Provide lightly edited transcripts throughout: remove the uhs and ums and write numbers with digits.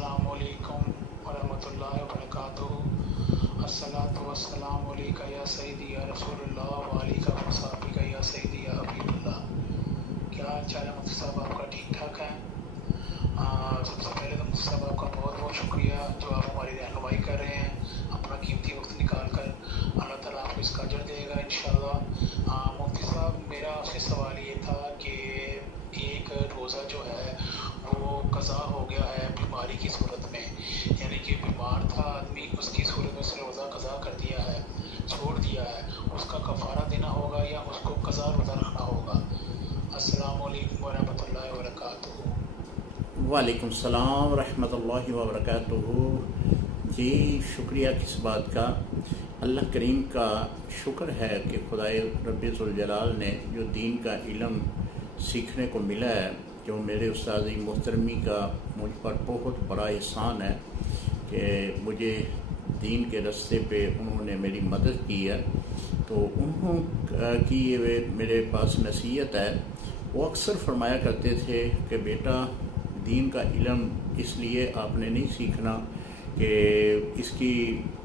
अस्सलाम वालेकुम वरहमतुल्लाहि वबरकातुहू। अस्सलातु वस्सलामु अलैका या सय्यदी या रसूलुल्लाह व अलैका वसहबिका या सय्यदी या हबीबुल्लाह। क्या हाल चाल है मुफ्ती साहब, आपका ठीक ठाक है? सबसे पहले तो मुफ्ती साहब आपका बहुत बहुत शुक्रिया जो आप हमारी रहनुमाई कर रहे हैं, अपना कीमती वक्त निकाल कर। अल्लाह ताला आपको इसका अजर देगा इंशाअल्लाह। मुफ्ती साहब, मेरा आपसे सवाल ये था कि एक रोज़ा जो है वो कज़ा हो गया है बीमारी की सूरत में, यानी कि बीमार था आदमी, उसकी सूरत में उसने रोज़ा कज़ा कर दिया है, छोड़ दिया है, उसका कफ़ारा देना होगा या उसको कज़ा रोज़ा रखना होगा? अस्सलाम वालेकुम वरहमतुल्लाहि वबरकातुहू। वालेकुम सलाम रहमतुल्लाहि व बरकातुहू। जी, शुक्रिया किस बात का। अल्लाह करीम का शुक्र है कि खुदाए रब्बे ज़ुल जलाल ने जो दीन का इल्म सीखने को मिला है, जो मेरे उस्ताद मोहतरमी का मुझ पर बहुत बड़ा एहसान है कि मुझे दीन के रास्ते पे उन्होंने मेरी मदद की है। तो की ये मेरे पास नसीहत है। वो अक्सर फरमाया करते थे कि बेटा, दीन का इल्म इसलिए आपने नहीं सीखना कि इसकी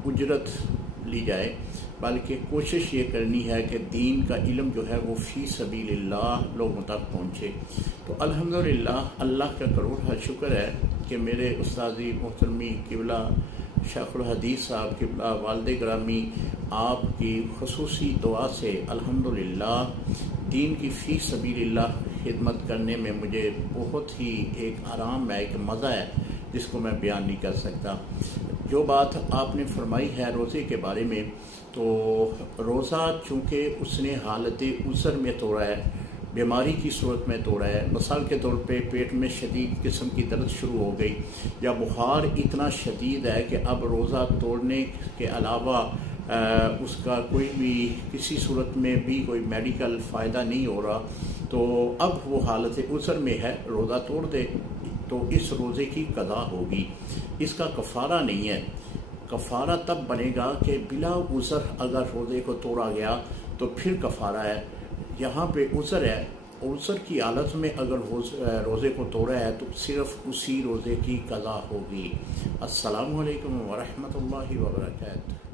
उजरत ली जाए, बल्कि कोशिश ये करनी है कि दीन का इल्म जो है वो फ़ी सबीलिल्लाह लोगों तक पहुँचे। तो अल्हम्दुलिल्लाह अल्लाह का करोड़ शुक्र है कि मेरे उस्तादी मोहतरमी किबला शेखुल हदीस साहब किबला वालिद ग्रामी आपकी खुसूसी दुआ से अल्हम्दुलिल्लाह दीन की फ़ी सबीलिल्लाह खिदमत करने में मुझे बहुत ही एक आराम है, एक मज़ा है जिसको मैं बयान नहीं कर सकता। जो बात आपने फरमाई है रोज़े के बारे में, तो रोज़ा चूँकि उसने हालत उसर में तोड़ा है, बीमारी की सूरत में तोड़ा है, मिसाल के तौर पे पेट में शदीद किस्म की दर्द शुरू हो गई या बुखार इतना शदीद है कि अब रोज़ा तोड़ने के अलावा उसका कोई भी किसी सूरत में भी कोई मेडिकल फ़ायदा नहीं हो रहा, तो अब वो हालत उसर में है, रोज़ा तोड़ दे तो इस रोज़े की कज़ा होगी, इसका कफ़ारा नहीं है। कफ़ारा तब बनेगा कि बिला उज़र अगर रोज़े को तोड़ा गया तो फिर कफ़ारा है। यहाँ पे उज़र है, उज़र की हालत में अगर रोज़े को तोड़ा है तो सिर्फ़ उसी रोज़े की कज़ा होगी। अस्सलामु अलैकुम व रहमतुल्लाहि व बरकातुहू।